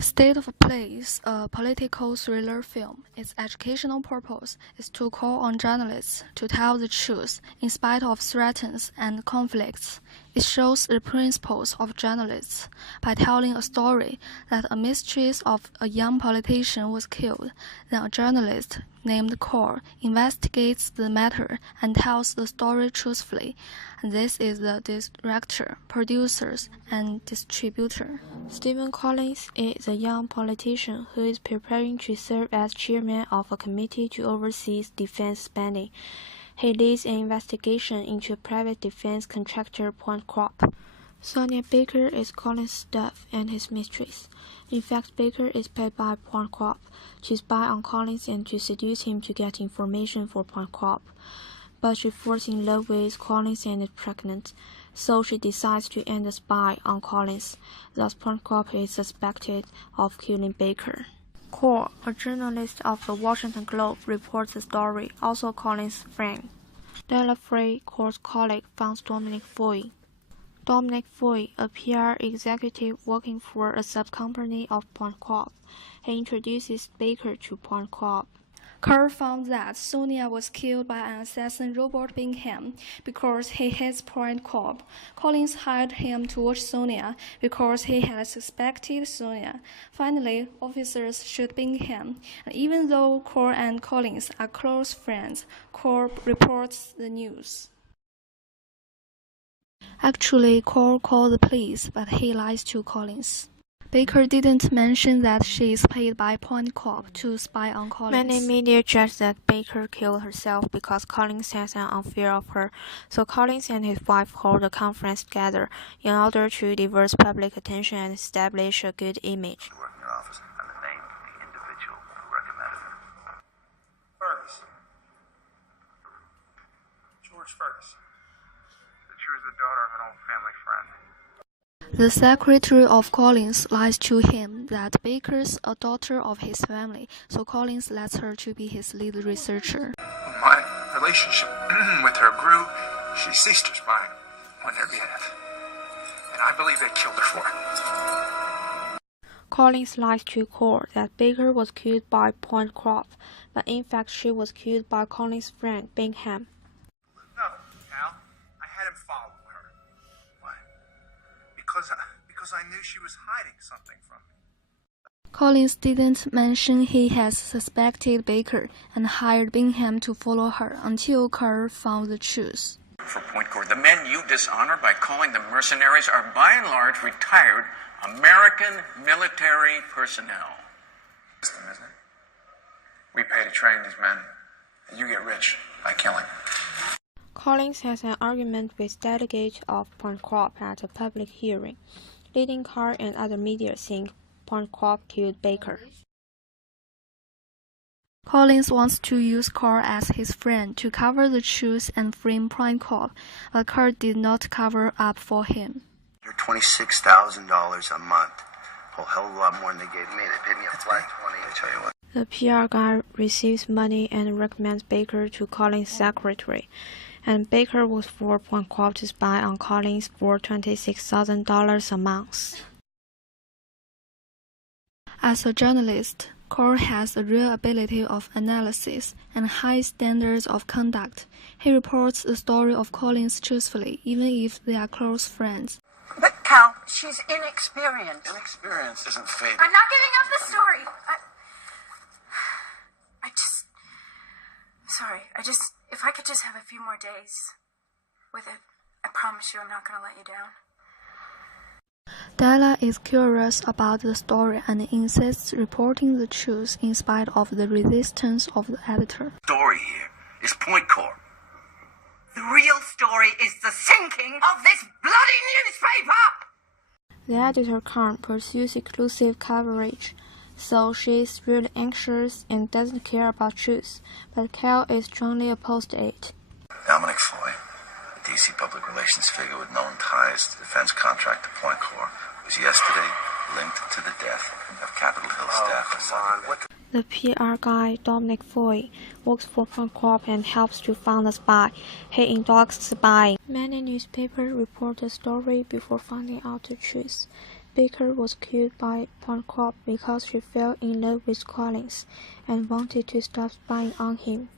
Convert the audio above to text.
State of Place, a political thriller film. Its educational purpose is to call on journalists to tell the truth in spite of threats and conflicts. It shows the principles of journalists by telling a story that a mistress of a young politician was killed. Then a journalist named Cole investigates the matter and tells the story truthfully. And this is the director, producers, and distributor. Stephen Collins is a young politician who is preparing to serve as chairman of a committee to oversee defense spending. He leads an investigation into private defense contractor Point Crop. Sonia Baker is Collins' staff and his mistress. In fact, Baker is paid by Point Crop to spy on Collins and to seduce him to get information for Point Crop. But she falls in love with Collins and is pregnant, so she decides to end the spy on Collins. Thus, Point Crop is suspected of killing Baker. Cole, a journalist of the Washington Globe, reports the story, also Collins' friend. Della Frey, Cole's colleague, finds Dominic Foy. Dominic Foy, a PR executive working for a sub-company of Point Crop. He introduces Baker to Point Crop. Kerr found that Sonia was killed by an assassin, Robert Bingham, because he hates Point Crop. Collins hired him to watch Sonia because he had suspected Sonia. Finally, officers shoot Bingham, and even though Cole and Collins are close friends, Cole reports the news. Actually, Cole called the police, but he lies to Collins. Baker didn't mention that she is paid by Point Crop to spy on Collins. Many media judge that Baker killed herself because Collins has an affair of her, so Collins and his wife hold a conference together in order to divert public attention and establish a good image. She worked in your office and the name of the individual who recommended her. Fergus. George Fergus. She was the daughter of an old family friend. The secretary of Collins lies to him that Baker's a daughter of his family, so Collins lets her to be his lead researcher. My relationship with her grew. She ceased her spying on their behalf. And I believe they killed her for it. Collins lies to Cole that Baker was killed by Point Crop, but in fact she was killed by Collins' friend Bingham. No, Al. I had him follow her. Why? Because I knew she was hiding something from me. Collins didn't mention he has suspected Baker and hired Bingham to follow her until Kerr found the truth. For Point Crop, the men you dishonor by calling them mercenaries are by and large retired American military personnel. System, isn't it? We pay to train these men, and you get rich by killing. Collins has an argument with delegates of Point Crop at a public hearing, leading Carr and other media think Point Crop killed Baker. Collins wants to use Kerr as his friend to cover the truth and frame Point Crop, but Kerr did not cover up for him. You're $26,000 a month. A hell of a lot more than they gave me. They paid me a flat 20. I tell you what. The PR guy receives money and recommends Baker to Collins' secretary, and Baker was for Point Crop to spy on Collins for $26,000 a month. As a journalist, Cole has a rare ability of analysis and high standards of conduct. He reports the story of Collins truthfully, even if they are close friends. But, Cal, she's inexperienced. Inexperience isn't fate. I'm not giving up the story. If I could just have a few more days with it, I promise you I'm not going to let you down. Della is curious about the story and insists reporting the truth in spite of the resistance of the editor. The story here is Point Crop. The real story is the sinking of this bloody newspaper! The editor can't pursues exclusive coverage, so she is really anxious and doesn't care about truth, but Cal is strongly opposed to it. Dominic Foy, a D.C. public relations figure with known ties to defense contractor Point Crop, was yesterday linked to the death of Capitol Hill staff. The PR guy, Dominic Foy, works for Point Crop and helps to find the spy. He endorses spying. Many newspapers report the story before finding out the truth. Baker was killed by Pencroff because she fell in love with Collins and wanted to stop spying on him.